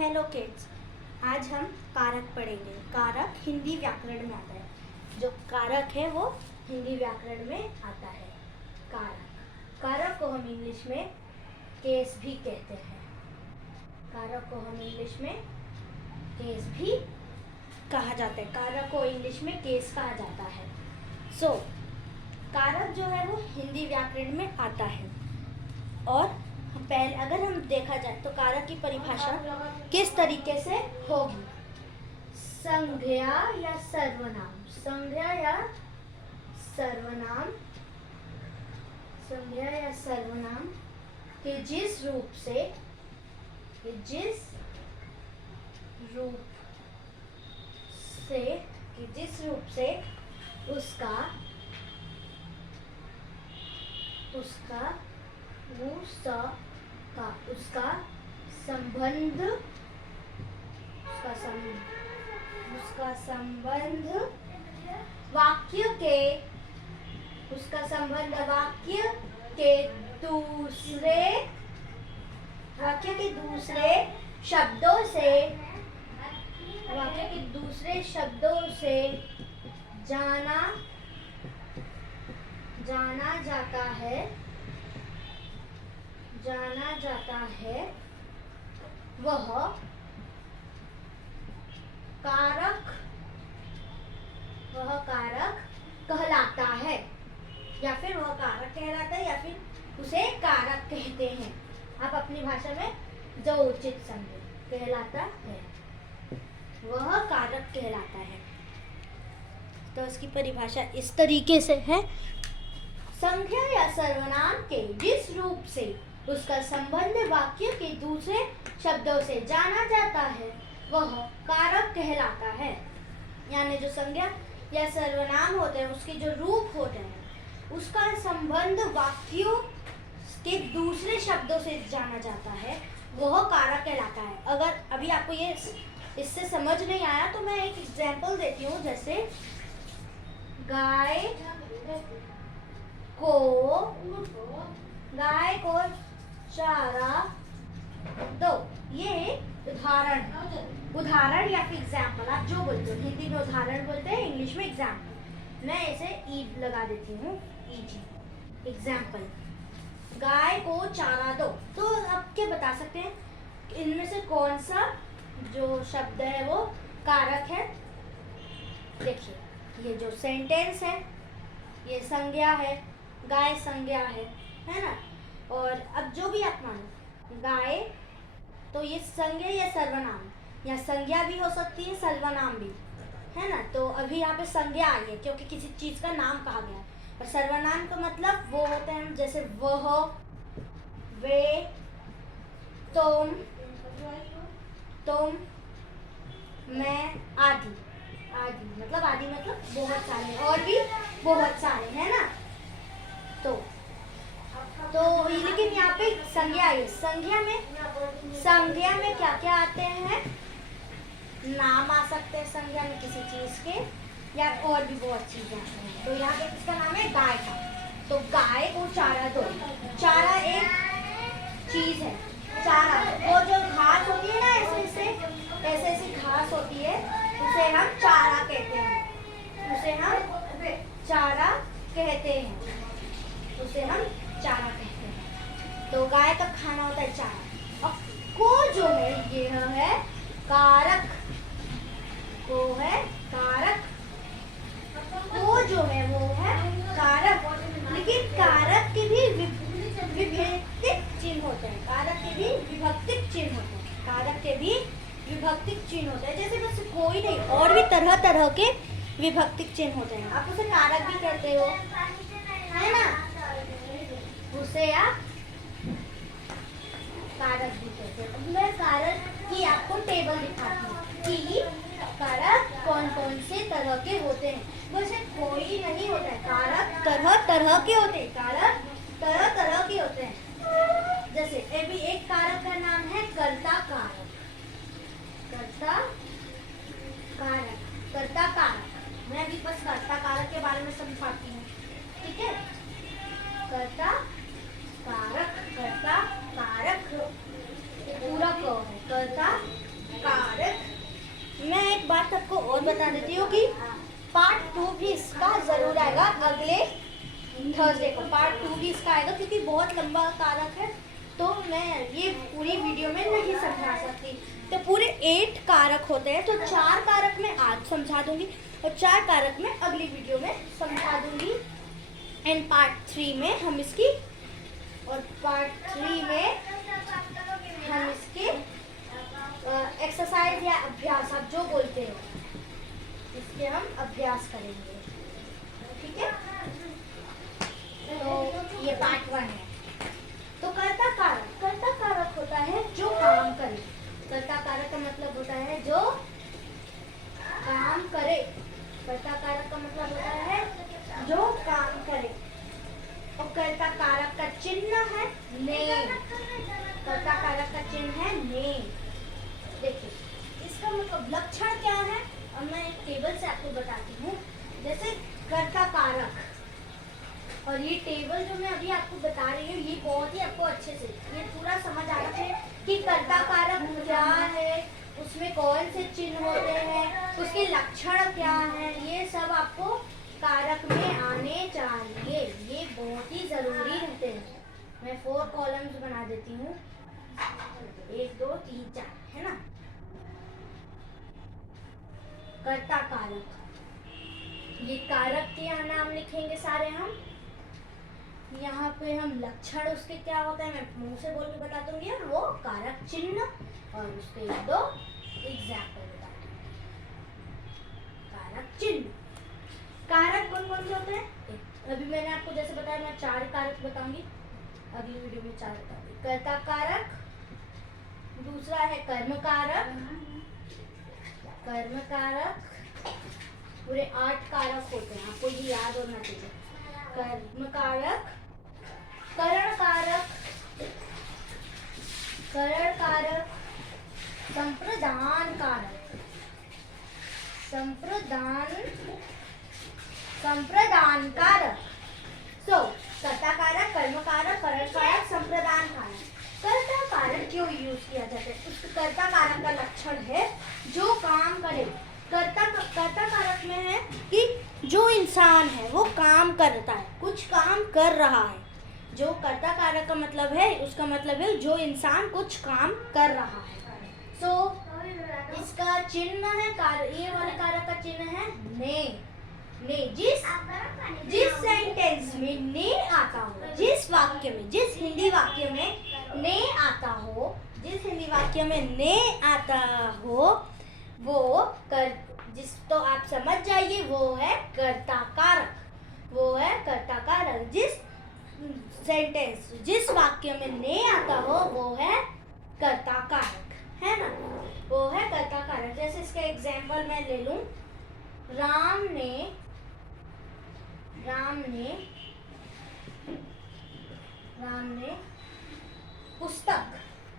Hello kids, आज हम कारक पढ़ेंगे। कारक हिंदी व्याकरण में आता है। जो कारक है वो हिंदी व्याकरण में आता है। कारक को हम इंग्लिश में केस भी कहते हैं। कारक को हम इंग्लिश में केस भी कहा जाता है। कारक को इंग्लिश में केस कहा जाता है। कारक जो है वो हिंदी व्याकरण में आता है। और पहले अगर हम देखा जाए तो कारक की परिभाषा किस तरीके से होगी? संज्ञा या सर्वनाम, संज्ञा या सर्वनाम, संज्ञा या सर्वनाम के जिस रूप से उसका संबंध वाक्य के दूसरे शब्दों से जाना जाता है वह कारक कहलाता है, या फिर वह कारक कहलाता है, या फिर उसे कारक कहते हैं। आप अपनी भाषा में जो उचित समझे। कहलाता है, वह कारक कहलाता है। तो इसकी परिभाषा इस तरीके से है। संज्ञा या सर्वनाम के जिस रूप से उसका संबंध वाक्य के दूसरे शब्दों से जाना जाता है वह कारक कहलाता है। यानी जो संज्ञा या सर्वनाम होते हैं उसके जो रूप होते हैं उसका संबंध वाक्यों के दूसरे शब्दों से जाना जाता है, वह कारक कहलाता है। अगर अभी आपको ये इससे समझ नहीं आया तो मैं एक एग्जांपल देती हूँ। जैसे गाय को चारा दो, ये उदाहरण या फिर एग्जाम्पल, आप जो बोलते हो। हिंदी में उदाहरण बोलते हैं, इंग्लिश में एग्जाम्पल। मैं इसे ई लगा देती हूँ, एग्जाम्पल। गाय को चारा दो। तो आप क्या बता सकते हैं इनमें से कौन सा जो शब्द है वो कारक है? देखिए, ये जो सेंटेंस है ये संज्ञा है, गाय संज्ञा है ना। और अब जो भी आप मानो गाय, तो ये संज्ञा या सर्वनाम, या संज्ञा भी हो सकती है, सर्वनाम भी, है ना। तो अभी यहाँ पे संज्ञा आई है क्योंकि किसी चीज का नाम कहा गया। और सर्वनाम का मतलब वो होते हैं जैसे वह, वे, तुम, मैं, आदि। मतलब बहुत सारे, और भी बहुत सारे, है ना। तो लेकिन यहाँ पे संज्ञा है। संज्ञा में क्या क्या आते हैं? नाम आ सकते हैं संज्ञा में किसी चीज के, या और भी बहुत चीजें आती हैं। तो यहाँ पे किसका नाम है? गाय का। तो गाय को चारा दो। चारा एक चीज है। चारा वो जो घास होती है ना, ऐसे घास होती है, उसे हम चारा कहते हैं। तो गाय का खाना होता है चारा। अब को जो है ये है कारक। को जो है वो है कारक। लेकिन कारक के भी विभक्तिक चिन्ह होते हैं। जैसे बस कोई नहीं, और भी तरह के विभक्तिक चिन्ह होते हैं। आप उसे कारक भी करते हो, है ना। उसे आप कारक भी कहते हैं। अब मैं कारक की आपको टेबल दिखाती हूँ कि कारक कौन कौन से तरह के होते हैं। वैसे कोई नहीं होता है, कारक तरह के होते हैं। जैसे अभी एक कारक का नाम है कर्ता कारक। मैं अभी बस कर्ता कारक के बारे में समझाती हूँ, ठीक है। कर्ता कारक पूरा क है, कर्ता और बता देती हूँ कि पार्ट 2 भी इसका ज़रूर आएगा अगले थर्सडे को। पार्ट 2 भी इसका आएगा क्योंकि बहुत लंबा कारक है, तो मैं ये पूरी वीडियो में नहीं समझा सकती। तो पूरे 8 कारक होते हैं, तो 4 कारक मैं आज समझा दूंगी और 4 कारक मैं अगली वीडियो में समझा दूंगी। एंड पार्ट 3 में हम इसकी एक्सरसाइज या अभ्यास, आप जो बोलते हो, इसके हम अभ्यास करेंगे। ठीक है, तो ये पार्ट 1 है। तो कर्ता कारक होता है जो काम करे। कर्ता कारक का मतलब होता है जो काम करे। कर्ता कारक का मतलब होता है जो काम करे। और कर्ता कारक का चिन्ह है ने। कर्ता कारक का चिन्ह है ने। देखिए इसका मतलब लक्षण क्या है, अब मैं एक टेबल से आपको बताती हूँ। जैसे कर्ता कारक, और ये टेबल जो मैं अभी आपको बता रही हूँ, ये बहुत ही आपको अच्छे से ये पूरा समझ आना चाहिए कि कर्ता कारक क्या है, उसमें कौन से चिन्ह होते हैं, उसके लक्षण क्या हैं, ये सब आपको कारक में आने चाहिए। ये बहुत ही जरूरी रहते हैं। मैं 4 कॉलम्स बना देती हूँ, 1 2 3 4, है ना। कर्ता कारक, ये कारक के यहाँ नाम लिखेंगे सारे हम। यहाँ पे हम लक्षण उसके क्या होता है मैं मुंह से बोल के बता दूंगी, और वो कारक चिन्ह, और उसके 2 एग्जाम्पल बता दूंगी। कारक चिन्ह, कारक कौन कौन से होते हैं? अभी मैंने आपको जैसे बताया, मैं 4 कारक बताऊंगी, अगली वीडियो में 4 बताऊंगी। कर्ता कारक, दूसरा है कर्म कारक, पूरे 8 कारक होते हैं, आपको ये याद होना चाहिए। कर्म कारक, करण कारक, संप्रदान कारक, सो कर्ता कारक, कर्म कारक, करण कारक, संप्रदान कारक। कर्ता कारक क्यों यूज किया जाता है? उस कर्ता कारक का लक्षण है जो काम करे। कर्ता कारक में है कि जो इंसान है वो काम करता है, कुछ काम कर रहा है। जो कर्ता कारक का मतलब है, उसका मतलब है जो इंसान कुछ काम कर रहा है। सो इसका चिन्ह है, ये वाले कारक का चिन्ह है ने। जिस सेंटेंस में ने आता हो, जिस वाक्य में, जिस हिंदी वाक्य में ने आता हो, जिस हिंदी वाक्य में ने आता हो, वो जिस तो आप समझ जाइए वो है कर्ता कारक, वो है कर्ता कारक। जिस सेंटेंस, जिस वाक्य में ने आता हो, वो है कर्ता कारक, है ना, वो है कर्ता कारक। जैसे इसका एग्जाम्पल मैं ले लूं, राम ने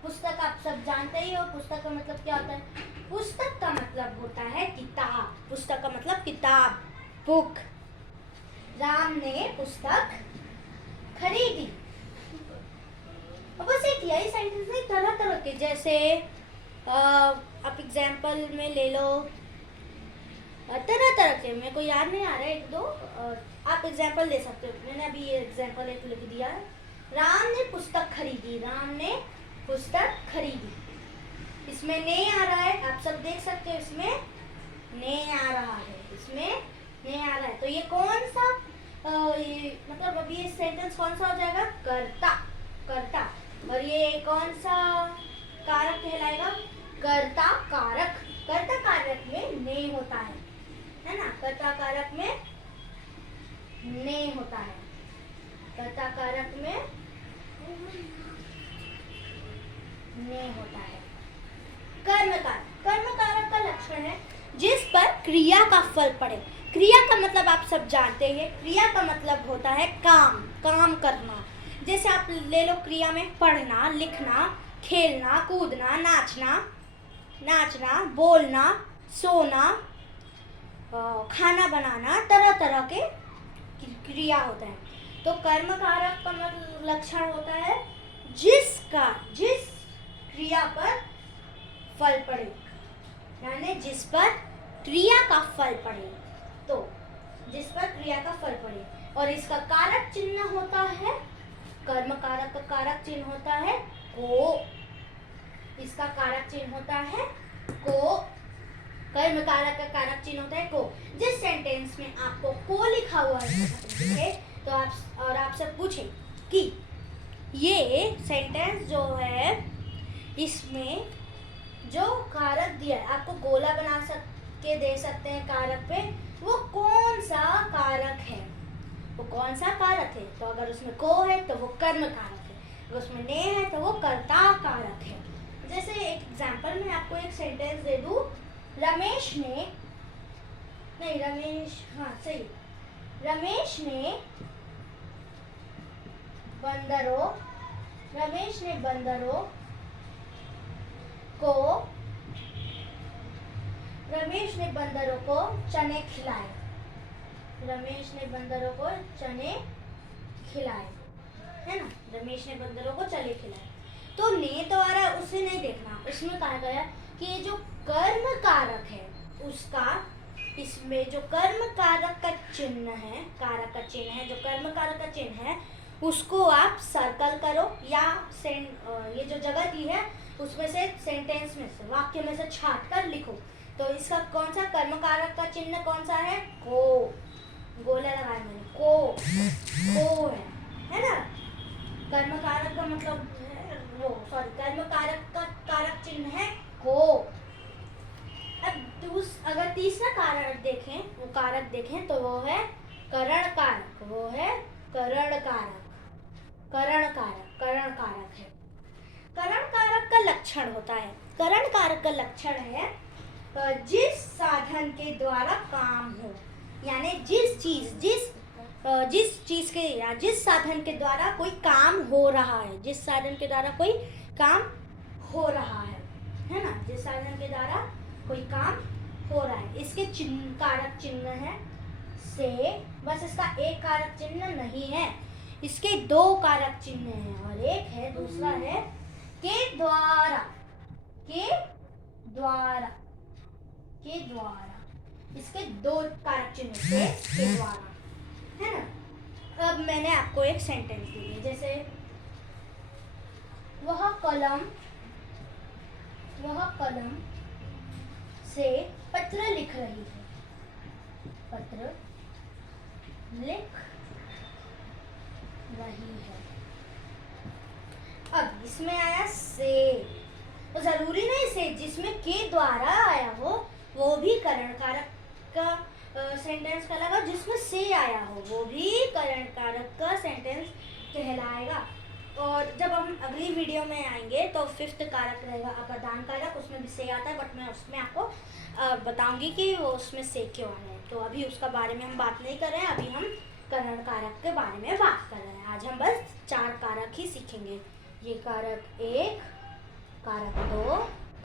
पुस्तक आप सब जानते ही हो। पुस्तक का मतलब क्या होता है? पुस्तक का मतलब होता है किताब। पुस्तक का मतलब किताब, बुक। राम ने पुस्तक खरीदी। बस एक यही सेंटेंस नहीं, तरह तरह के, जैसे आप एग्जाम्पल में ले लो, तरह तरह के, मेरे को याद नहीं आ रहा है, 1 2 आप एग्जाम्पल दे सकते हो। मैंने अभी ये एग्जाम्पल एक लिख दिया है, राम ने पुस्तक खरीदी। राम ने पुस्तक खरीदी, इसमें ने आ रहा है, आप सब देख सकते हो, इसमें ने आ रहा है, इसमें ने आ रहा है। तो ये कौन सा मतलब अभी ये सेंटेंस कौन सा हो जाएगा? कर्ता। और ये कौन सा कारक कहलाएगा? कर्ता कारक। कर्ता कारक में ने होता है ना, कर्ता कारक में ने होता है, कर्ता कारक में ने होता है। कर्म कारक का लक्षण है जिस पर क्रिया का फल पड़े। क्रिया का मतलब आप सब जानते हैं, क्रिया का मतलब होता है काम करना। जैसे आप ले लो क्रिया में पढ़ना, लिखना, खेलना, कूदना, नाचना, बोलना, सोना, खाना बनाना, तरह तरह के क्रिया होता है। तो कर्म कारक का मतलब लक्षण होता है जिस क्रिया पर फल पड़े, यानी जिस पर क्रिया का फल पड़े, तो जिस पर क्रिया का फल पड़े, और इसका कारक चिन्ह होता है, कर्म कारक का कारक चिन्ह होता है को, इसका कारक चिन्ह होता है को, कर्म कारक का कारक चिन्ह होता है को। जिस सेंटेंस में आपको को लिखा हुआ है तो आपसे पूछे कि ये सेंटेंस जो है इसमें जो कारक दिया है, आपको गोला बना के दे सकते हैं कारक पे, वो कौन सा कारक है, वो कौन सा कारक है। तो अगर उसमें को है तो वो कर्म कारक है, अगर उसमें ने है तो वो कर्ता कारक है। जैसे एक एग्जांपल में आपको एक सेंटेंस दे दूं, रमेश ने बंदरों को चने खिलाए। रमेश ने बंदरों को चने खिलाए, है ना, रमेश ने बंदरों को चने खिलाए। तो ने द्वारा उसे नहीं देखना, उसमें कहा गया कि ये जो कर्म कारक है उसका, इसमें जो कर्म कारक का चिन्ह है, कारक का चिन्ह है, जो कर्म कारक का चिन्ह है उसको आप सर्कल करो, या ये जो जगह दी है उसमें से सेंटेंस में से, वाक्य में से छाट कर लिखो। तो इसका कौन सा कर्म कारक का चिन्ह कौन सा है, को, गोला लगाया मैंने, को है ना। कर्म कारक का मतलब कर्म कारक का कारक चिन्ह है को। अब अगर तीसरा कारक देखें, वो कारक देखें तो वो है करण कारक, वो है करण कारक, करण कारक है। करण कारक का लक्षण होता है, करण कारक का लक्षण है जिस साधन के द्वारा काम हो, यानी जिस चीज के या जिस साधन के द्वारा कोई काम हो रहा है, जिस साधन के द्वारा कोई काम हो रहा है ना, जिस साधन के द्वारा कोई काम हो रहा है। इसके चिन्ह, कारक चिन्ह है से, बस इसका एक कारक चिन्ह नहीं है, इसके दो कारक चिन्ह हैं, और एक है, दूसरा है के द्वारा, के द्वारा, इसके दो कारक चिन्ह से के द्वारा, है ना। अब मैंने आपको एक सेंटेंस दी है, जैसे वह कलम से पत्र लिख रही है, पत्र लिख रही है। अब इसमें आया से, तो जरूरी नहीं से जिसमें के द्वारा आया हो वो भी करण कारक का सेंटेंस कहलाएगा, जिसमें से आया हो वो भी करण कारक का सेंटेंस कहलाएगा। और जब हम अगली वीडियो में आएंगे तो 5th कारक रहेगा अपादान कारक, उसमें भी से आता है, बट मैं उसमें आपको बताऊंगी कि वो उसमें से क्यों आया है। तो अभी उसका बारे में हम बात नहीं कर रहे हैं, अभी हम करण कारक के बारे में बात कर रहे हैं। आज हम बस 4 कारक ही सीखेंगे, ये कारक 1, कारक 2,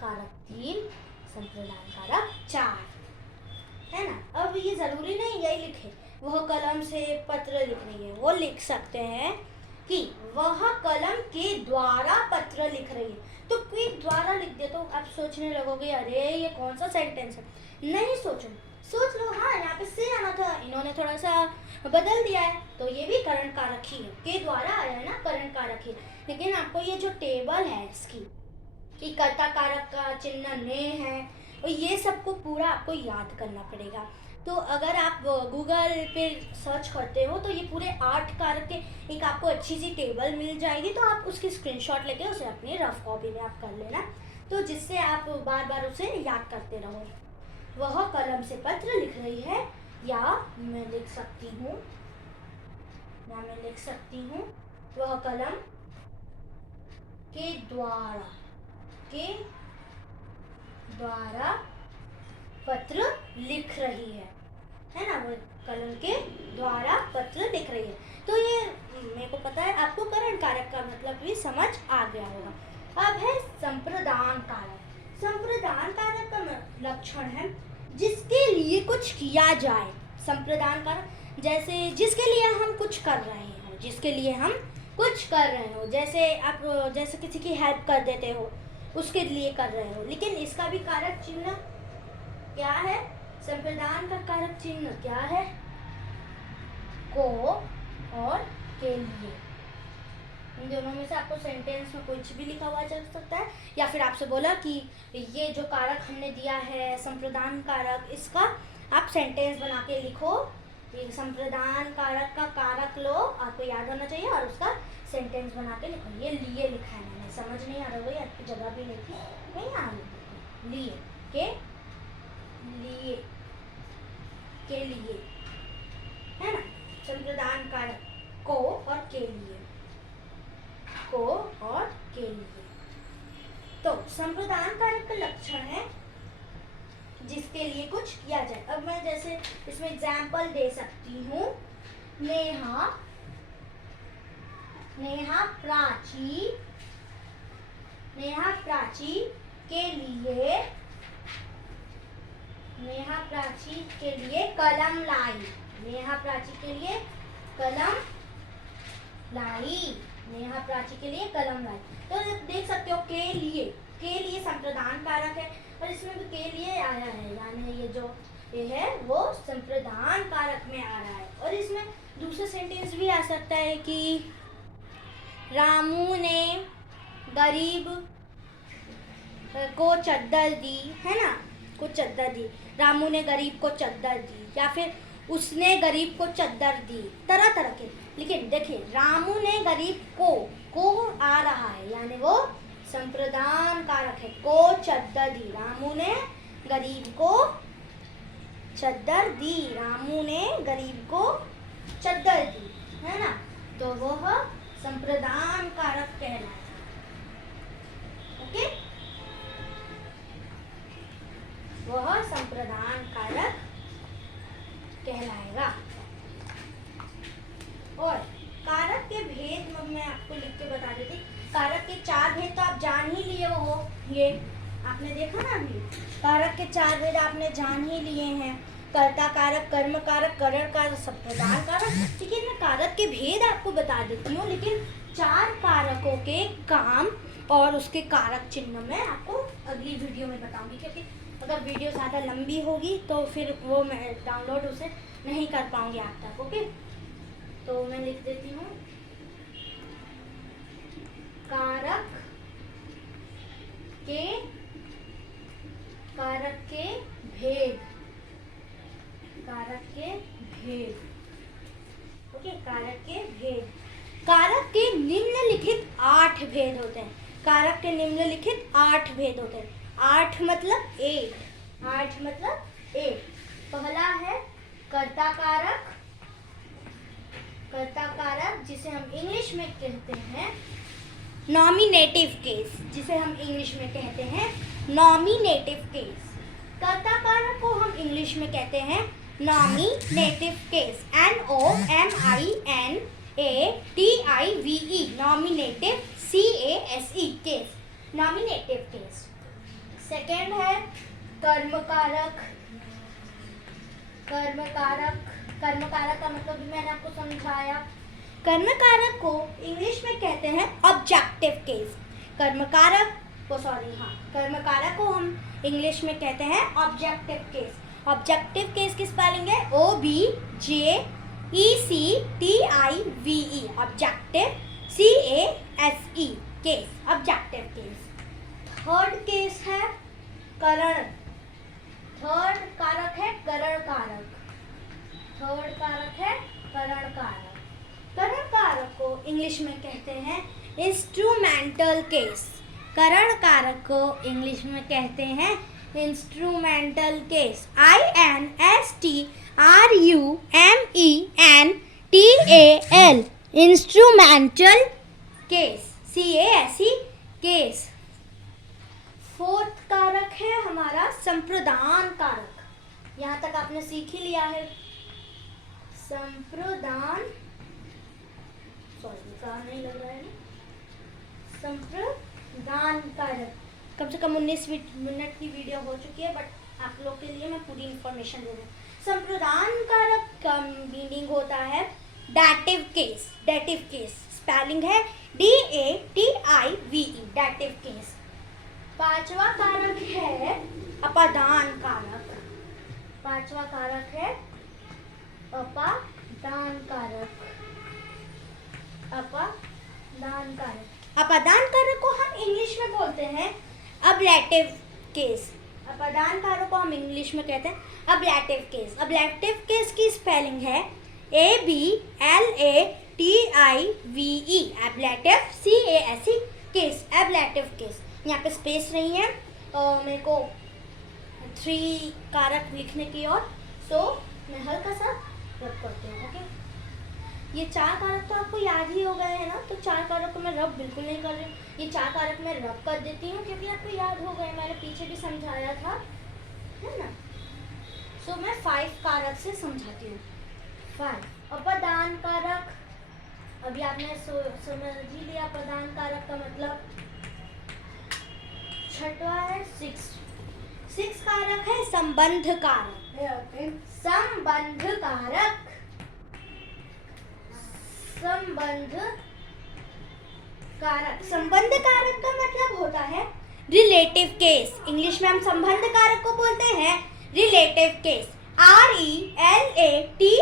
कारक 3, संप्रदान कारक 4, है ना। अब ये जरूरी नहीं यही लिखे, वह कलम से पत्र लिख रही है, वो लिख सकते हैं कि वह कलम के द्वारा पत्र लिख रही है, तो के द्वारा लिख दे तो आप सोचने लगोगे अरे ये कौन सा सेंटेंस है। नहीं सोच लो, हाँ यहाँ पे से आना था, इन्होंने थोड़ा सा बदल दिया है, तो ये भी करण कारक ही है, के द्वारा आया है ना, करण कारक ही। लेकिन आपको ये जो टेबल है इसकी, कि कर्ता कारक का चिन्ह ने है, और ये सबको पूरा आपको याद करना पड़ेगा। तो अगर आप गूगल पे सर्च करते हो तो ये पूरे 8 कारक के एक आपको अच्छी सी टेबल मिल जाएगी, तो आप उसकी स्क्रीनशॉट लेके उसे अपनी रफ कॉपी में आप कर लेना, तो जिससे आप बार बार उसे याद करते रहो। वह कलम से पत्र लिख रही है, या मैं लिख सकती हूँ वह कलम के द्वारा पत्र लिख रही है ना, वो कलम के द्वारा पत्र लिख रही है। तो ये मेरे को पता है आपको करण कारक का मतलब भी समझ आ गया होगा। अब है संप्रदान कारक। संप्रदान कारक का लक्षण है जिसके लिए कुछ किया जाए। संप्रदान कारक जैसे जिसके लिए हम कुछ कर रहे हो, जिसके लिए हम कुछ कर रहे हो, जैसे आप जैसे किसी की हेल्प कर देते हो उसके लिए कर रहे हो। लेकिन इसका भी कारक चिन्ह क्या है, संप्रदान का कारक चिन्ह क्या है? को और के लिए। इन दोनों में से आपको सेंटेंस में कुछ भी लिखा हुआ चल सकता है, या फिर आपसे बोला कि ये जो कारक हमने दिया है संप्रदान कारक, इसका आप सेंटेंस बना के लिखो। ये संप्रदान कारक का कारक लो, आपको याद होना चाहिए, और उसका सेंटेंस बना के लिखो। ये लिए लिखा है मैंने, समझ नहीं आ रहा होगा, आपकी जगह भी नहीं थी, नहीं आ रही। लिए के लिए, के लिए है ना। संप्रदान कारक को और के लिए, को और के लिए। तो संप्रदान कारक का लक्षण है जिसके लिए कुछ किया जाए। अब मैं जैसे इसमें एग्जाम्पल दे सकती हूँ। नेहा, नेहा प्राची, नेहा प्राची के लिए, नेहा प्राची के लिए कलम लाई। नेहा प्राची के लिए कलम लाई, नेहा प्राची के लिए कलम लाई। तो देख सकते हो के लिए संप्रदान कारक है, और इसमें भी के लिए आया है, यानी ये जो ये है वो संप्रदान कारक में आ रहा है। और इसमें दूसरा सेंटेंस भी आ सकता है कि रामू ने गरीब को चद्दर दी, है ना, को चद्दर दी। रामू ने गरीब को चद्दर दी, या फिर उसने गरीब को चद्दर दी, तरह तरह के। लेकिन देखिए रामू ने गरीब को आ रहा है, यानी वो संप्रदान कारक है। को चद्दर दी, रामू ने गरीब को चद्दर दी, रामू ने गरीब को चद्दर दी, है ना। तो वह संप्रदान कारक कहलाता है। ओके, वह संप्रदान कारक कहलाएगा। और कारक के भेद मैं आपको लिख के बता देती। कारक के 4 भेद तो आप जान ही लिए हो, ये आपने देखा ना अभी। कारक के 4 भेद आपने जान ही लिए हैं, कर्ता कारक, कर्म कारक, करण कारक, संप्रदान कारक। लेकिन मैं कारक के भेद आपको बता देती हूँ, लेकिन 4 कारकों के काम और उसके कारक चिन्ह मैं आपको अगली वीडियो में बताऊंगी, क्योंकि अगर वीडियो ज़्यादा लंबी होगी तो फिर वो मैं डाउनलोड उसे नहीं कर पाऊंगी आप तक। ओके, तो मैं लिख देती हूँ कारक के भेद, कारक के भेद। ओके, कारक के भेद। कारक के निम्नलिखित 8 भेद होते हैं। कारक के निम्नलिखित 8 भेद होते हैं। 8 मतलब 8, 8 मतलब 8। पहला है कर्ता कारक, कर्ता कारक जिसे हम इंग्लिश में कहते हैं नॉमिनेटिव केस, जिसे हम इंग्लिश में कहते हैं नॉमिनेटिव केस। कर्ता कारक को हम इंग्लिश में कहते हैं nominative case, NOMINATIVE, nominative CASE case, nominative case. Second है कर्म कारक। कर्म कारक, कर्म कारक का मतलब भी मैंने आपको समझाया। कर्म कारक को इंग्लिश में कहते हैं ऑब्जेक्टिव केस। कर्म कारक को हम इंग्लिश में कहते हैं ऑब्जेक्टिव केस। ऑब्जेक्टिव केस की स्पेलिंग है OBJECTIVE, objective CASE case, objective case. Third case है करण। थर्ड कारक है करण कारक। थर्ड कारक है करण कारक। करण कारक को इंग्लिश में कहते हैं इंस्ट्रूमेंटल केस। करण कारक को इंग्लिश में कहते हैं instrumental case, INSTRUMENTAL, instrumental case, CASE case. Fourth कारक है हमारा संप्रदान कारक। यहाँ तक आपने सीख ही लिया है संप्रदान, सॉरी कहाँ नहीं लग रहा है ना, संप्रदान कारक। कम से कम 19 मिनट की वीडियो हो चुकी है, बट आप लोग के लिए मैं पूरी इंफॉर्मेशन दे रही हूँ। संप्रदान कारक का मीनिंग होता है dative case. Dative case spelling है DATIVE, डेटिव केस। पांचवा कारक है अपादान कारक। पांचवा कारक है अपादान कारक। अपादान कारक, अपादान कारक को हम इंग्लिश में बोलते हैं अबलेटिव केस। अपादान कारक को हम इंग्लिश में कहते हैं अबलेटिव केस। अबलेटिव केस की स्पेलिंग है ABLATIVE, एबलेटिव CASE केस, एबलेटिव केस। यहाँ पे स्पेस नहीं है और मेरे को 3 कारक लिखने की और तो मैं हल्का सा रब करती हूँ। ओके, ये 4 कारक तो आपको याद ही हो गए हैं ना, तो 4 कारक को मैं रब बिल्कुल नहीं कर रही हूँ, ये 4 कारक मैं रब कर देती हूँ क्योंकि आपको याद हो गए, मैंने पीछे भी समझाया था, है ना। सो मैं 5 कारक से समझाती हूँ। 5 अपादान कारक, अभी आपने समझ ही लिया अपादान कारक का मतलब। छठवा है 6 कारक है संबंध कारक। संबंध कारक, संबंध कारक, संबंध कारक का मतलब होता है रिलेटिव केस। इंग्लिश में हम संबंध कारक को बोलते हैं relative case, RELATIVE,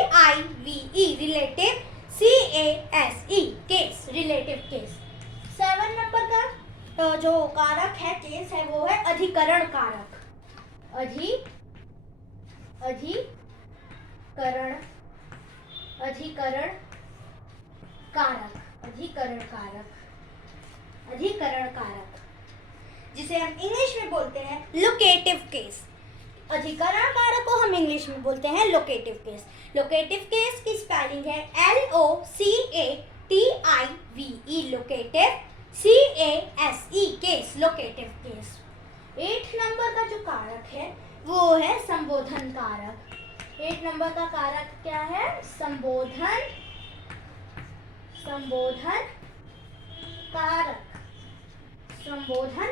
relative CASE case, relative case. 7 number का तो जो कारक है, केस है, वो है अधिकरण कारक। अधिकरण कारक, जिसे हम इंग्लिश में बोलते हैं लोकेटिव केस। अधिकरण कारक को हम इंग्लिश में बोलते हैं लोकेटिव केस। लोकेटिव केस की स्पेलिंग है LOCATIVE, locative CASE case, locative case. 8 number का जो कारक है वो है संबोधन कारक। 8 नंबर का कारक क्या है? संबोधन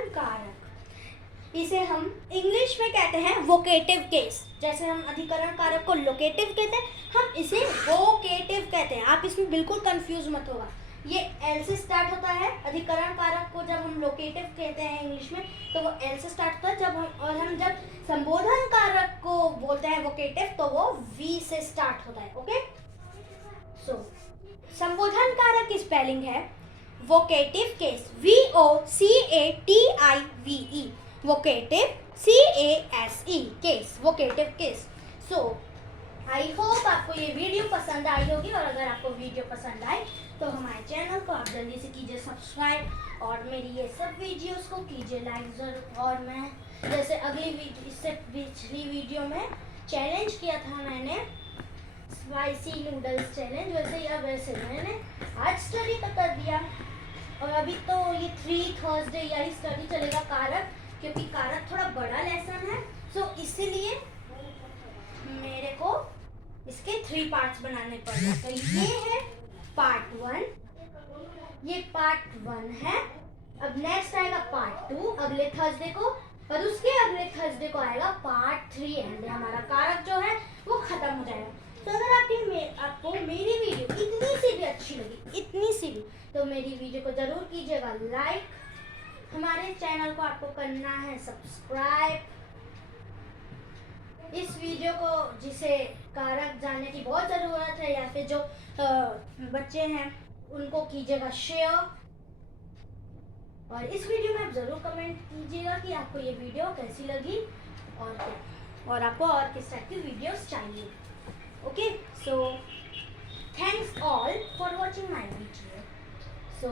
कारक। इसे हम इंग्लिश में कहते हैं वोकेटिव केस। जैसे हम अधिकरण कारक को लोकेटिव कहते हैं, हम इसे वोकेटिव कहते हैं। आप इसमें बिल्कुल कंफ्यूज मत होगा। ये एल से स्टार्ट होता है। अधिकरण कारक को जब हम लोकेटिव कहते हैं इंग्लिश में, तो वो एल से स्टार्ट होता है। हम जब संबोधन कारक को बोलते हैं वोकेटिव, तो वो वी से स्टार्ट होता है। ओके, सो संबोधन कारक की स्पेलिंग है vocative case, VOCATIVE, vocative CASE case, vocative case. So I hope आपको ये वीडियो पसंद आई होगी, और अगर आपको वीडियो पसंद आए तो हमारे चैनल को आप जल्दी से कीजिए सब्सक्राइब, और मेरी ये सब वीडियोस को कीजिए लाइक ज़रूर। और मैं जैसे इससे पिछली वीडियो में चैलेंज किया था मैंने, स्पाइसी नूडल्स चैलेंज, वैसे मैंने आज स्टडी तो कर दिया। और अभी तो ये 3 थर्सडे यही स्टडी चलेगा कारक, क्योंकि कारक थोड़ा बड़ा लेसन है। सो इसीलिए मेरे को इसके 3 पार्ट्स बनाने पड़े। तो ये है पार्ट 1, ये पार्ट 1 है। अब नेक्स्ट आएगा पार्ट 2 अगले थर्सडे को, और उसके अगले थर्सडे को आएगा पार्ट 3, एंड हमारा कारक जो है वो खत्म हो जाएगा। तो अगर आपको मेरी वीडियो इतनी सी भी अच्छी लगी, इतनी सी भी, तो मेरी वीडियो को जरूर कीजिएगा लाइक। हमारे चैनल को आपको करना है सब्सक्राइब। इस वीडियो को जिसे कारक जानने की बहुत ज़रूरत है, या फिर जो बच्चे हैं उनको कीजिएगा शेयर। और इस वीडियो में आप ज़रूर कमेंट कीजिएगा कि आपको ये वीडियो कैसी लगी, और आपको और किस टाइप की वीडियोस चाहिए। Okay, so thanks all for watching my video. So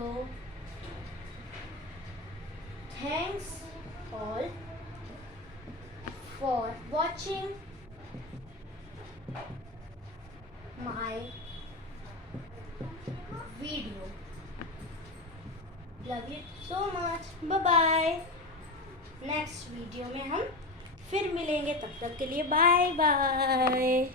thanks all for watching my video. Love you so much. Bye bye. Next video में हम फिर मिलेंगे, तब तक के लिए बाय बाय।